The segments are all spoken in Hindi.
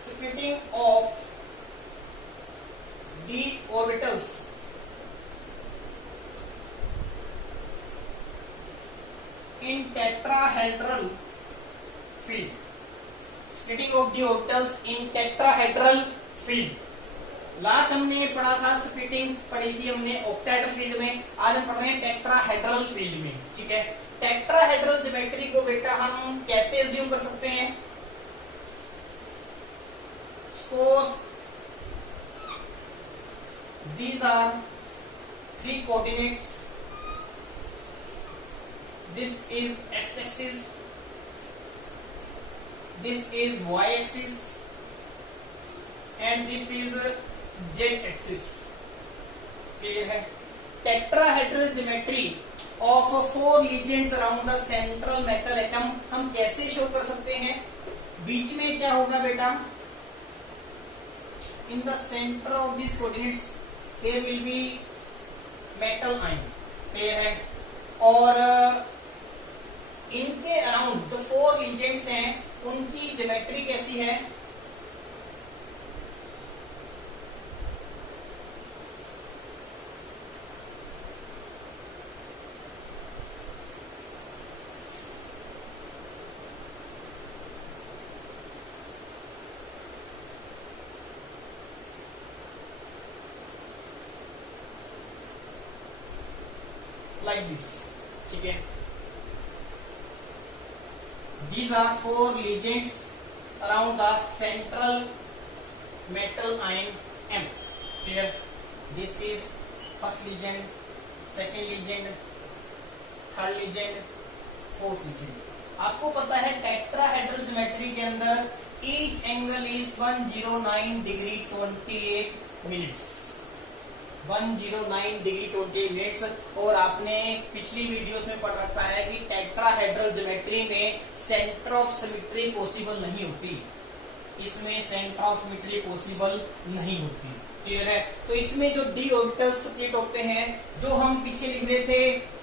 splitting of d orbitals in tetrahedral field. Splitting of d orbitals in tetrahedral field. Last हमने पढ़ा था स्प्लिटिंग पढ़ी थी हमने ऑक्टाहेड्रल फील्ड में, आज हम पढ़ रहे हैं टेट्राहेड्रल फील्ड में। ठीक है, टेट्राहेड्रल ज्योमेट्री को बेटा हम कैसे एज्यूम कर सकते हैं? Suppose these are 3 coordinates. This is x-axis, this is y-axis, and this is z-axis. Clear है? Tetrahedral geometry of 4 legions around the central metal atom हम कैसे शो कर सकते हैं? बीच में क्या होगा बेटा? In the center of these coordinates there will be metal ion. Clear है? और इनके अराउंड जो 4 लीजेंड्स हैं उनकी ज्योमेट्री कैसी है? Like this. ठीक है, these are 4 legions around the central metal ion M. Clear? This is first legend, second legend, third legend, fourth legend. आपको पता है टेट्राहेड्रल ज्योमेट्री के अंदर each angle is 109 degree 28 minutes. 109 degree 28 minutes. और आपने पिछली वीडियोस में पढ़ रखा है कि टेट्राहेड्रल ज्योमेट्री में सेंटर ऑफ सिमेट्री पॉसिबल नहीं होती, इसमें सेंटर ऑफ सिमेट्री पॉसिबल नहीं होती। क्लियर है? तो इसमें जो डी ऑर्बिटल स्प्लिट होते हैं, जो हम पीछे लिख रहे थे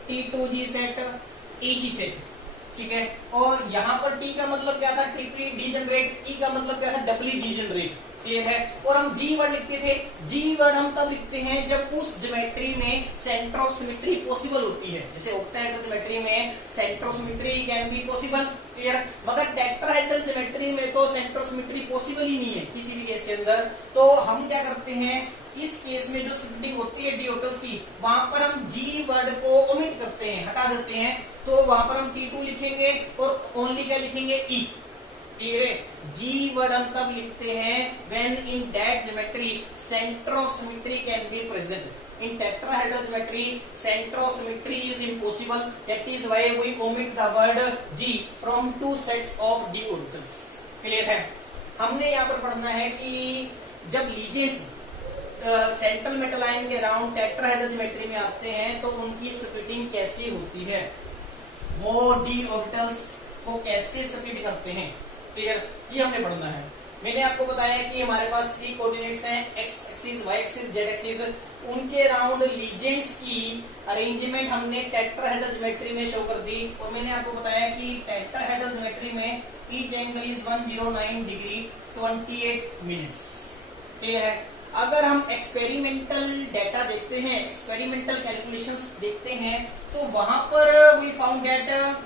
T2G सेट, EG सेट, ठीक है, और यहाँ पर T का मतलब क्या था? ट्रिपली डी जनरेट, E का मतलब क्या था? डबली जी जनरेट। क्लियर है? और हम जी वर्ड लिखते थे, जी वर्ड हम तब लिखते हैं जब उस ज्योमेट्री में सेंटर ऑफ सिमेट्री पॉसिबल होती है। जैसे ऑक्टाहेड्रल ज्योमेट्री में centre of symmetry can be possible. Clear? मगर टेट्राहेड्रल ज्योमेट्री में तो सेंटर ऑफ सिमेट्री पॉसिबल ही नहीं है किसी भी केस के अंदर। तो हम क्या करते हैं, इस केस में जो स्प्लिटिंग होती है डी ऑर्बिटल्स की, वहां पर हम जी वर्ड को ओमिट करते हैं, हटा देते हैं। तो वहां पर हम T2 लिखेंगे और ओनली क्या लिखेंगे? E। क्लियर है? जी वर्ड हम तब लिखते हैं when in that geometry centre of symmetry can be present. In tetrahedral geometry centre of symmetry is impossible, that is why we omit the word g from 2 sets of D orbitals. Clear है? हमने यहाँ पर पढ़ना है कि जब लीजेंड्स सेंट्रल मेटल आयन के अराउंड टेट्राहेड्रल ज्योमेट्री में आते हैं तो उनकी स्प्लिटिंग कैसी होती है, वो डी ऑर्बिटल्स को कैसे स्प्लिट करते हैं। क्लियर? ये हमने पढ़ना है। मैंने आपको बताया कि हमारे पास 3 कोऑर्डिनेट्स हैं, X axis, Y axis, Z axis. उनके अराउंड लीजेंड्स की अरेंजमेंट हमने टेट्राहेड्रल ज्योमेट्री में शो कर दी। और मैंने आपको बताया कि टेट्राहेड्रल ज्योमेट्री में each angle is 109 degree 28 minutes. Clear है? अगर हम एक्सपेरिमेंटल डेटा देखते हैं, एक्सपेरिमेंटल कैलकुलेशंस देखते हैं, तो वहां पर we found that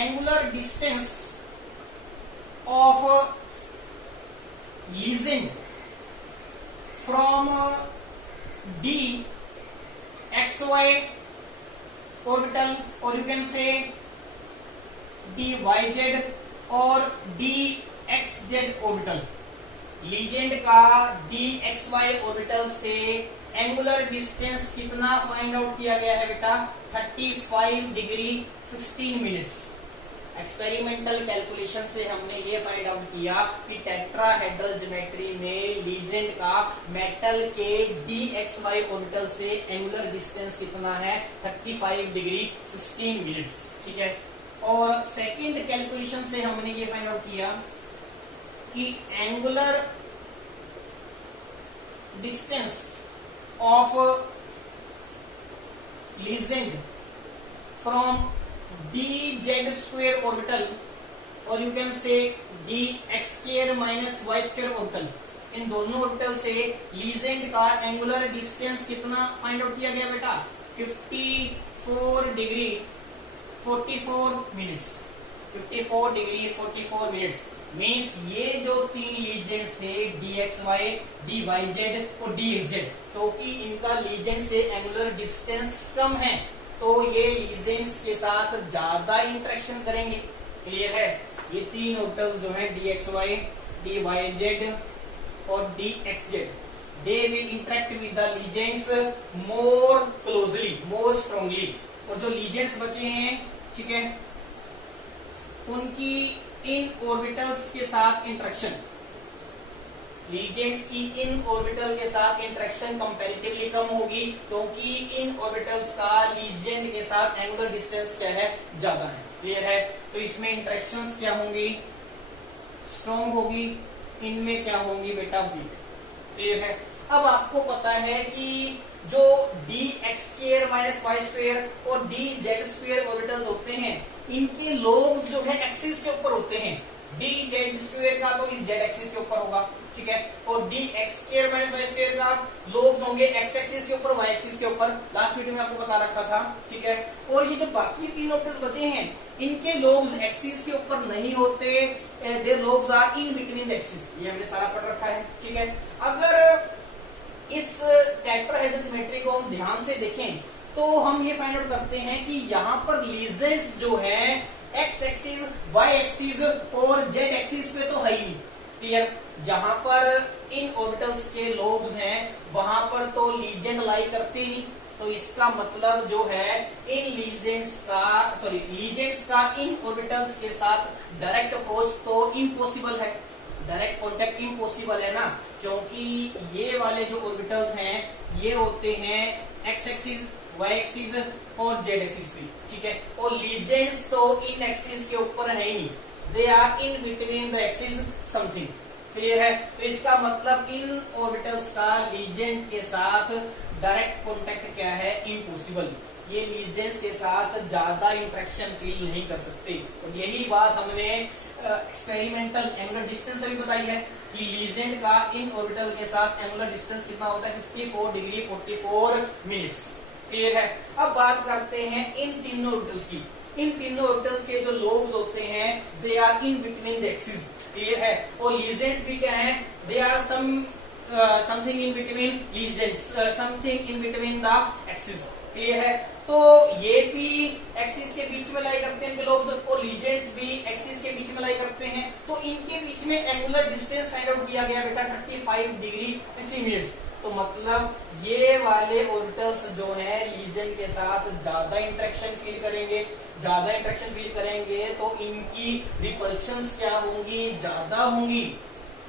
angular distance of legend from D XY orbital, or you can say DYZ और DXZ orbital, लीजेंड का DXY ऑर्बिटल से एंगुलर डिस्टेंस कितना फाइंड आउट किया गया है बेटा? 35 डिग्री 16 मिनट्स। एक्सपेरिमेंटल कैलकुलेशन से हमने ये फाइंड आउट किया कि टेट्राहेड्रल ज्योमेट्री में लीजेंड का मेटल के DXY ऑर्बिटल से एंगुलर डिस्टेंस कितना है? 35 डिग्री 16 मिनट्स। ठीक है, और सेकंड कैलकुलेशन से हमने ये फाइंड आउट किया कि angular distance of ligand from DZ square orbital और you can say D x square minus Y square orbital, इन दोनों ऑर्बिटल से लीजेंड का एंगुलर डिस्टेंस कितना फाइंड आउट किया गया बेटा? 54 degree 44 minutes, 54 degree 44 minutes. Means ये जो तीन लीजेंड्स थे D X Y, D Y Z और डी एक्स जेड, क्योंकि इनका लीजेंड से एंगुलर डिस्टेंस कम है तो ये लीजेंड्स के साथ ज्यादा इंटरेक्शन करेंगे। क्लियर है? ये तीन ऑर्बिटल्स जो है D X Y, D Y Z और D X Z, they will interact with the ligands more closely, more strongly. और जो लीजेंड्स बचे हैं, ठीक है, उनकी इन ऑर्बिटल्स के साथ इंटरेक्शन, लीजेंड्स की इन ऑर्बिटल के साथ इंटरेक्शन कंपैरेटिवली कम होगी, क्योंकि इन ऑर्बिटल्स का लीजेंड के साथ एंगुलर डिस्टेंस क्या है? ज्यादा है। क्लियर है? तो इसमें इंटरेक्शंस क्या होंगी? स्ट्रॉन्ग होगी, इनमें क्या होंगी बेटा? वीक। क्लियर है? अब आपको पता है कि जो d x square minus Y square और डी जेड स्क्वायर ऑर्बिटल्स होते हैं, इनके लोब्स जो है एक्सिस के ऊपर होते हैं। डी जेड स्क्वायर का तो इस जेड एक्सिस के ऊपर होगा, ठीक है, और D x square minus Y square का लोब्स होंगे एक्स एक्सिस के ऊपर, वाई एक्सिस के ऊपर। लास्ट वीडियो में आपको बता रखा था, ठीक है। और ये जो बाकी तीन ऑर्बिटल्स बचे हैं, इनके लोब्स एक्सिस के ऊपर नहीं होते, their lobes are in between the axis. ये हमने सारा पढ़ रखा है, ठीक है। अगर इस टेट्राहेड्रल ज्योमेट्री को हम ध्यान से देखें तो हम ये फाइंड आउट करते हैं कि यहाँ पर लीजेंड्स जो है एक्स एक्सिस, वाई एक्सिस और जेड एक्सिस पे तो है ही। क्लियर? जहां पर इन ऑर्बिटल्स के लोब्स हैं वहां पर तो लीजेंड लाई करते नहीं, तो इसका मतलब जो है इन लीजेंड्स का इन ऑर्बिटल्स के साथ डायरेक्ट अप्रोच तो इम्पॉसिबल है, डायरेक्ट कॉन्टेक्ट इम्पॉसिबल है ना, क्योंकि ये वाले जो ऑर्बिटल्स हैं ये होते हैं एक्स एक्सिस, वाई एक्सिस और जेड एक्सिस पे, ठीक है। और लीजेंड्स तो इन एक्सिस के ऊपर है ही नहीं, they are in between the axis something. Clear है? तो इसका मतलब इन ऑर्बिटल्स का लीजेंड के साथ डायरेक्ट कॉन्टेक्ट क्या है? इम्पॉसिबल। ये लीजेंड्स के साथ ज्यादा इंटरेक्शन फील नहीं कर सकते, और यही बात हमने एक्सपेरिमेंटल एंगुलर डिस्टेंस से भी बताई है कि लीजेंड का इन ऑर्बिटल के साथ एंगुलर डिस्टेंस कितना होता है? 54 डिग्री 44 मिनट्स। क्लियर है? अब बात करते हैं इन तीनों ऑर्बिटल्स की। इन तीनों ऑर्बिटल्स के जो लोब्स होते हैं they are in between the axis. Clear है? और लीजेंड्स भी क्या है? They are something in between ligands, something in between the axis. Clear है? तो ये भी एक्सिस के बीच में लाई करते हैं इनके लोब्स, और लीजेंड्स भी एक्सिस के बीच में लाई करते हैं। तो इनके बीच में एंगुलर डिस्टेंस फाइंड आउट किया गया बेटा 35 डिग्री 60 मिनट्स। तो मतलब ये वाले ऑर्बिटल्स जो है लीजेंड के साथ ज्यादा इंटरेक्शन फील करेंगे, ज्यादा इंटरेक्शन फील करेंगे तो इनकी रिपल्शंस क्या होंगी? ज्यादा होंगी।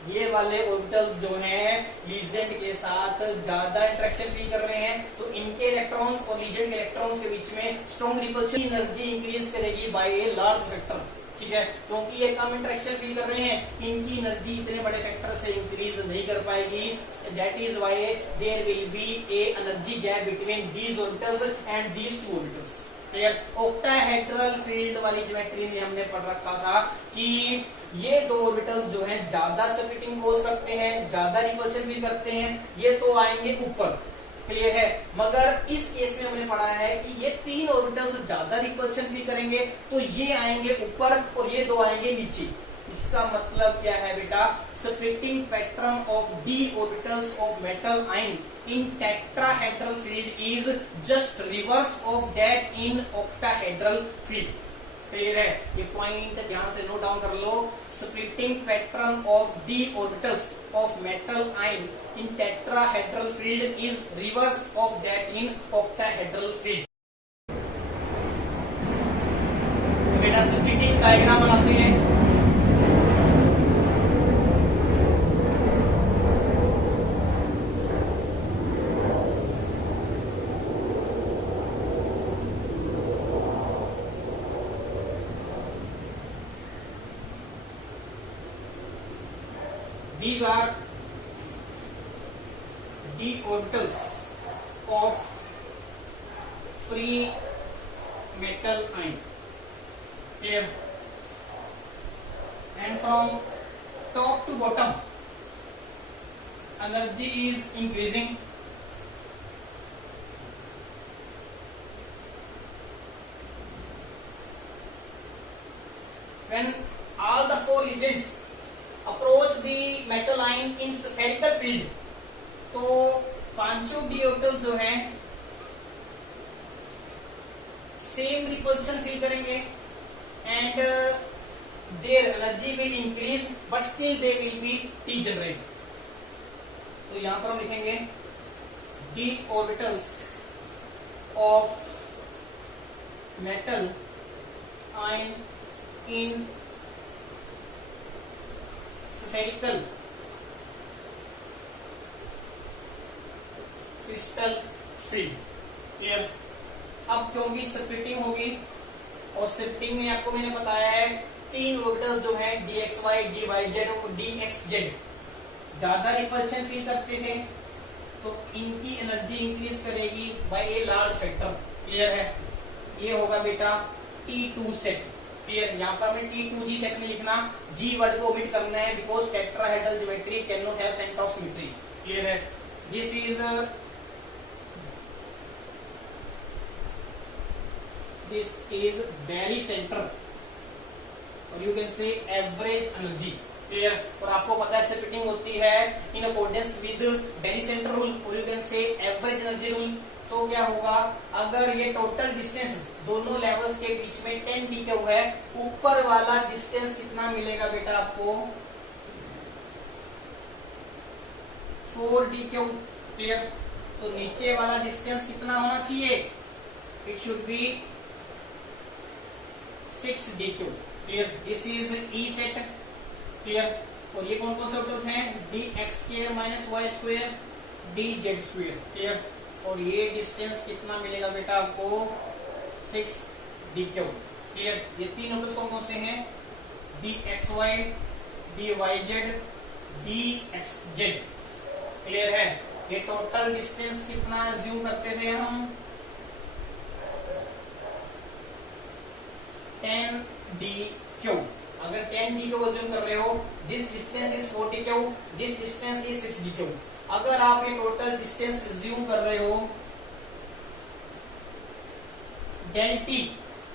ये वाले ऑर्बिटल्स जो हैं लीजेंड के साथ ज्यादा इंटरेक्शन फील कर रहे हैं, तो इनके इलेक्ट्रॉन्स और लीजेंड के इलेक्ट्रॉन्स के बीच में स्ट्रॉन्ग रिपल्शन एनर्जी इंक्रीज करेगी बाय ए लार्ज फैक्टर। ठीक है, क्योंकि ये कम इंटरेक्शन फील कर रहे हैं, इनकी एनर्जी इतने बड़े फैक्टर से इंक्रीज नहीं कर पाएगी। That is why there will be a energy gap between these orbitals and these two orbitals. Clear? Octahedral field वाली ज्योमेट्री में हमने पढ़ रखा था कि ये दो ऑर्बिटल्स जो हैं ज्यादा स्प्लिटिंग कोज करते हैं, ज्यादा रिपल्शन फील करते हैं, ये तो आएंगे ऊपर। क्लियर है? मगर इस केस में हमने पढ़ा है कि ये तीन ऑर्बिटल्स ज्यादा रिपल्शन फील करेंगे तो ये आएंगे ऊपर और ये दो आएंगे नीचे। इसका मतलब क्या है बेटा? Splitting pattern of D orbitals of metal ion in tetrahedral field is just reverse of that in octahedral field. Clear है? ये पॉइंट ध्यान से नोट डाउन कर लो। Splitting pattern of D orbitals of metal ion in tetrahedral field is reverse of that in octahedral field. बेटा स्प्लिटिंग डायग्राम बनाते हैं। These are d orbitals of free metal ion. Here, from top to bottom energy is increasing. When all the four regions approach the metal line in spherical field, तो पांचों d ऑर्बिटल्स जो हैं सेम रिपल्शन फील करेंगे and their energy will increase but still they will be degenerate. तो यहां पर हम लिखेंगे d orbitals of metal ion in spherical crystal field. Clear. अब क्योंकि स्प्लिटिंग होगी और स्प्लिटिंग में आपको मैंने बताया है तीन ऑर्बिटल जो है dxy, dyz और dxz ज्यादा रिपल्शन फील करते थे, तो इनकी एनर्जी इंक्रीज करेगी by a large factor. Clear है. ये होगा बेटा T2 सेट. क्लियर. यहाँ पर हमें T2G सेट में लिखना, G वर्ड को ओमिट करना है because tetrahedral geometry can not have centre of symmetry. Clear है. दिस इज वेरी सेंटर और you can say average energy. Clear. और आपको पता है स्प्लिटिंग होती है in accordance with barycentre rule और you can say average energy rule. तो क्या होगा, अगर ये टोटल डिस्टेंस दोनों लेवल्स के बीच में 10 d क्यू है, ऊपर वाला डिस्टेंस कितना मिलेगा बेटा आपको 4 d क्यू. क्लियर. तो नीचे वाला डिस्टेंस कितना होना चाहिए, it should be 6 d Q. Clear. This is E set. Clear. और ये कौन कौन से ऑर्बिटल्स हैं, dx² - y², dz². क्लियर. और ये डिस्टेंस कितना मिलेगा बेटा आपको 6 d क्यू. क्लियर. ये तीन ऑर्बिटल्स कौन कौन से हैं, dxy, dyz, dxz. क्लियर है. ये टोटल डिस्टेंस कितना अज्यूम करते थे हम 10 d क्यू. अगर 10 d क्यू अज्यूम कर रहे हो, this distance is 4 d Q, this distance is 6 d Q. अगर आप ये टोटल डिस्टेंस अज्यूम कर रहे हो डेल टी,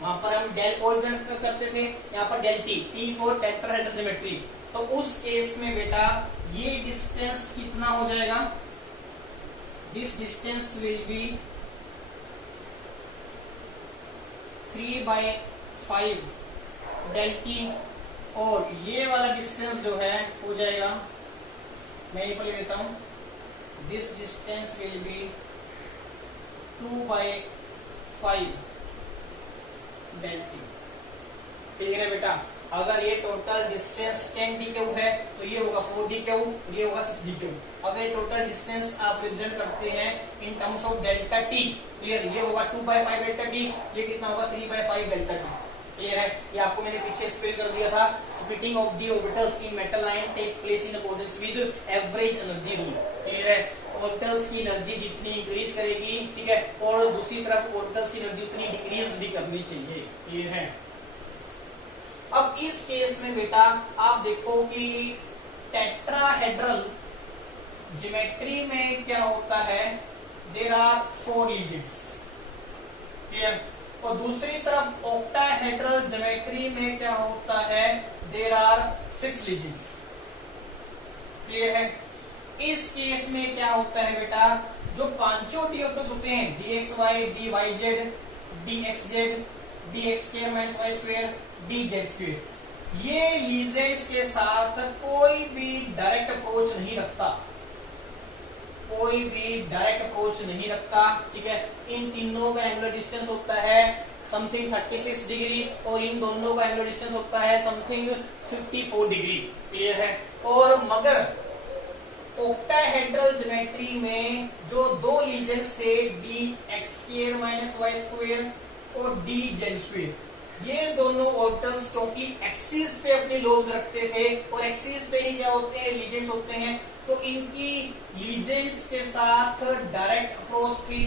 वहां पर हम डेल और करते थे, यहाँ पर del T, T for tetrahedral geometry. तो उस केस में बेटा ये डिस्टेंस कितना हो जाएगा, this distance will be 3/5 del T और ये वाला डिस्टेंस जो है हो जाएगा, मैं यहीं पर ले लेता हूं, this distance will be 2/5 del t. Clear है बेटा. अगर ये टोटल डिस्टेंस 10 d क्यू है तो ये होगा 4 d क्यू, ये होगा 6 d क्यू. अगर ये टोटल डिस्टेंस आप रिप्रेजेंट करते हैं in terms of delta T, clear, ये होगा 2/5 डेल्टा टी, ये कितना होगा 3/5 डेल्टा टी. क्लियर है. ये आपको मैंने पीछे एक्सप्लेन कर दिया था. Splitting of D orbitals in metal ion takes place in accordance with average energy rule. Clear है. ऑर्बिटल्स की एनर्जी जितनी इंक्रीज करेगी, ठीक है, और दूसरी तरफ ऑर्बिटल्स की एनर्जी उतनी डिक्रीज भी करनी चाहिए. क्लियर है. अब इस केस में बेटा आप देखो कि टेट्राहेड्रल ज्योमेट्री में क्या होता है, देयर आर 4 रीजन्स. क्लियर. और दूसरी तरफ ऑक्टाहेड्रल ज्योमेट्री में क्या होता है, देयर आर 6 रीजन्स. क्लियर है. इस केस में क्या होता है बेटा, जो पांचों डी ऑर्बिटल्स होते हैं dxy, dyz, dxz, dx² - y², dz², ये लीजेंड्स के साथ कोई भी डायरेक्ट अप्रोच नहीं रखता, कोई भी डायरेक्ट अप्रोच नहीं रखता. ठीक है. इन तीनों का एंगुलर डिस्टेंस होता है समथिंग 36 डिग्री और इन दोनों का एंगुलर डिस्टेंस होता है समथिंग 54 डिग्री. क्लियर है. और मगर ऑक्टाहेड्रल ज्योमेट्री में जो दो लीजेंड्स थे dx² - y² और dz², ये दोनों ऑर्बिटल्स क्योंकि एक्सिस पे अपने लोब्स रखते थे और एक्सिस पे ही क्या होते हैं, लीजेंड्स होते हैं, तो इनकी लीजेंड्स के साथ डायरेक्ट अप्रोच थी.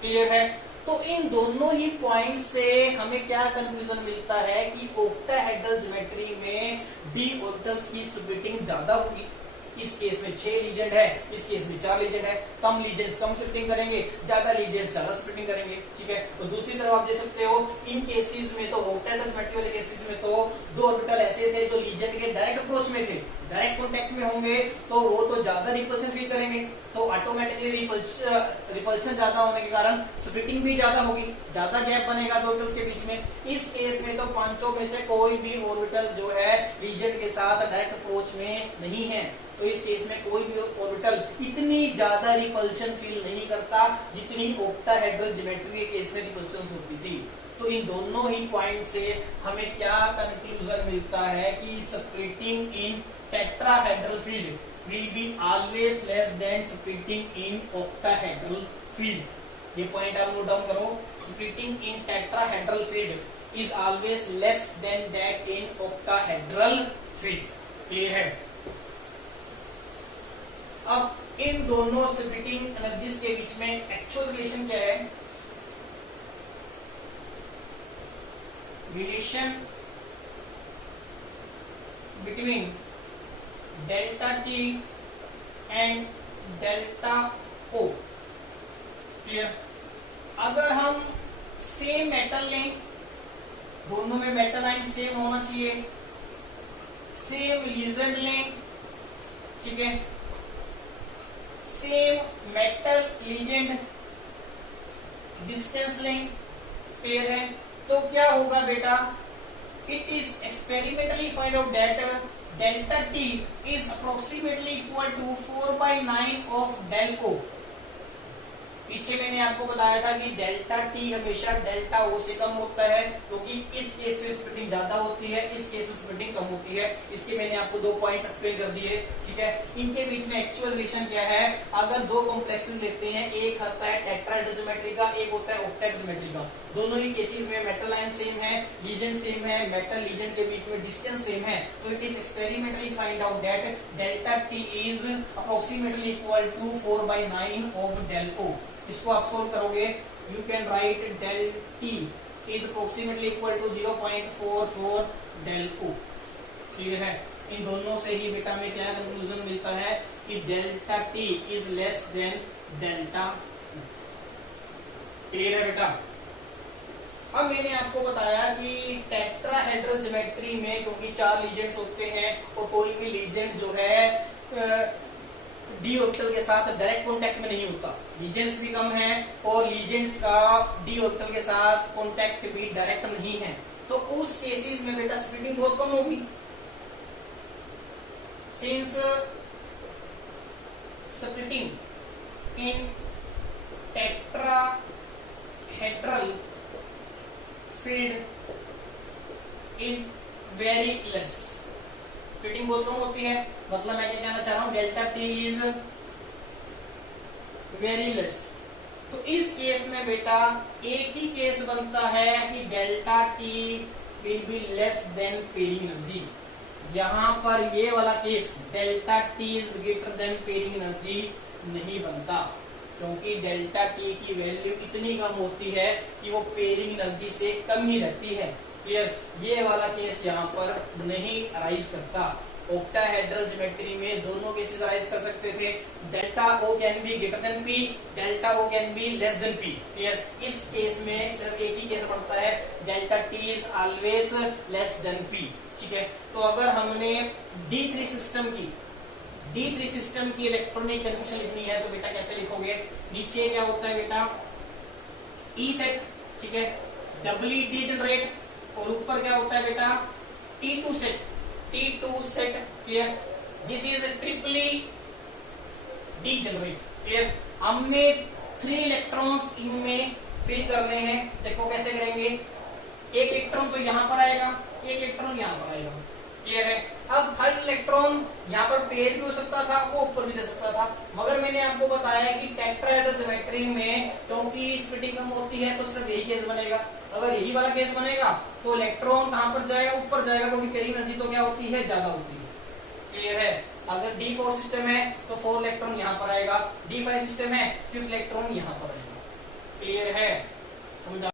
क्लियर है. तो इन दोनों ही पॉइंट से हमें क्या कंक्लूजन मिलता है कि ऑक्टाहेड्रल ज्योमेट्री में डी ऑर्बिटल्स की स्प्लिटिंग ज्यादा होगी। इस केस में 6 लीजेंड है, इस केस में 4 लीजेंड है। कम लीजेंड्स कम स्प्लिटिंग करेंगे, ज्यादा लीजेंड्स ज्यादा स्प्लिटिंग करेंगे। ठीक है, तो दूसरी तरफ आप देख सकते हो इन केसेस में तो ऑक्टाहेड्रल ज्योमेट्री वाले केसेस में तो दो ऑर्बिटल ऐसे थे जो लीजेंड के डायरेक्ट अप्रोच में थे, डायरेक्ट कॉन्टेक्ट में होंगे, तो वो तो ज्यादा रिपल्शन फील करेंगे, तो ऑटोमेटिकली रिपल्शन ज्यादा होने के कारण स्प्लिटिंग भी ज्यादा होगी, ज्यादा गैप बनेगा दो ऑर्बिटल्स के बीच में। इस केस में तो पांचों में से कोई भी ऑर्बिटल जो है लीजेंड के साथ डायरेक्ट अप्रोच में नहीं है, तो इस केस में कोई भी ऑर्बिटल इतनी ज्यादा रिपल्शन फील नहीं करता जितनी ऑक्टाहेड्रल ज्योमेट्री के केस में रिपल्शन होती थी। तो इन दोनों ही पॉइंट से हमें क्या कंक्लूजन मिलता है कि splitting in tetrahedral field will be always less then splitting in octahedral field. ये पॉइंट आप नोट डाउन करो, splitting in tetrahedral field is always less then that in octahedral field. Clear है? अब इन दोनों स्प्लिटिंग एनर्जीज के बीच में एक्चुअल रिलेशन क्या है? Relation between delta T and delta O. Clear? अगर हम सेम मेटल लें, दोनों में मेटल लाइन सेम होना चाहिए, सेम लीजेंड लें, ठीक है, सेम मेटल लीजेंड डिस्टेंस लें, क्लियर है, तो क्या होगा बेटा? It is experimentally find out that delta T is approximately equal to 4/9 of del O. पीछे मैंने आपको बताया था कि डेल्टा टी हमेशा डेल्टा ओ से कम होता है, क्योंकि इस केस में स्प्लिटिंग ज्यादा होती है, इस केस में स्प्लिटिंग कम होती है। इसके मैंने आपको 2 पॉइंट्स एक्सप्लेन कर दिए। ठीक है, इनके बीच में एक्चुअल रिलेशन क्या है? अगर 2 कॉम्प्लेक्सेस लेते हैं, एक होता है टेट्राहेड्रल ज्योमेट्री का, एक होता है ऑक्टाहेड्रल ज्योमेट्री का, दोनों ही केसेस में मेटल लाइन सेम है, लीजेंड सेम है, मेटल लीजेंड के बीच में डिस्टेंस सेम है, तो it is experimentally find out that delta T is approximately equal to 4/9 of del O. इसको आप सोल्व करोगे, you can write del T is approximately equal to 0.44 del O. Clear है? इन दोनों से ही बेटा में क्या कंक्लूजन मिलता है कि delta T is less than delta. Clear है बेटा? अब मैंने आपको बताया कि टेट्राहेड्रल ज्योमेट्री में क्योंकि 4 लीजेंड्स होते हैं और कोई भी लीजेंड जो है डी ऑर्बिटल के साथ डायरेक्ट कांटेक्ट में नहीं होता, लीजेंड्स भी कम है और लीजेंड्स का डी ऑर्बिटल के साथ कांटेक्ट भी डायरेक्ट नहीं है, तो उस केसेस में बेटा स्प्लिटिंग बहुत कम होगी। Since splitting in tetrahedral field is very less, splitting बहुत कम होती है, मतलब मैं क्या कहना चाह रहा हूं, delta T is very less. तो इस केस में बेटा एक ही केस बनता है कि delta T will be less then pairing energy. यहां पर ये वाला case delta T is greater than pairing energy नहीं बनता, क्योंकि डेल्टा टी की वैल्यू इतनी कम होती है कि वो पेरिंग एनर्जी से कम ही रहती है। क्लियर? ये वाला केस यहाँ पर नहीं अराइज करता। ऑक्टाहेड्रल ज्योमेट्री में दोनों केसेस अराइज कर सकते थे, delta O can be greater than P, delta O can be less than P. Clear? इस केस में सिर्फ एक ही केस बनता है, delta T is always less than P. ठीक है, तो अगर हमने D3 सिस्टम की इलेक्ट्रॉनिक कन्फिगरेशन लिखनी है तो बेटा कैसे लिखोगे? नीचे क्या होता है बेटा? ई सेट, ठीक है, डबली डी जनरेट, और ऊपर क्या होता है बेटा? T2 set. Clear? This is triply degenerate? हमने 3 इलेक्ट्रॉन्स इनमें फिल करने हैं। देखो कैसे करेंगे, एक इलेक्ट्रॉन तो यहाँ पर आएगा, एक इलेक्ट्रॉन यहाँ पर आएगा। क्लियर है? अब 3rd इलेक्ट्रॉन यहाँ पर पेयर भी हो सकता था, वो ऊपर भी जा सकता था, मगर मैंने आपको बताया कि टेट्राहेड्रल ज्योमेट्री में क्योंकि स्प्लिटिंग कम होती है तो सिर्फ यही केस बनेगा। अगर यही वाला केस बनेगा तो इलेक्ट्रॉन कहां पर जाएगा? ऊपर जाएगा, क्योंकि पेरिंग एनर्जी तो क्या होती है? ज्यादा होती है। क्लियर है? अगर D4 सिस्टम है तो 4 इलेक्ट्रॉन यहाँ पर आएगा, D5 सिस्टम है 5th इलेक्ट्रॉन यहाँ पर आएगा। क्लियर है? समझ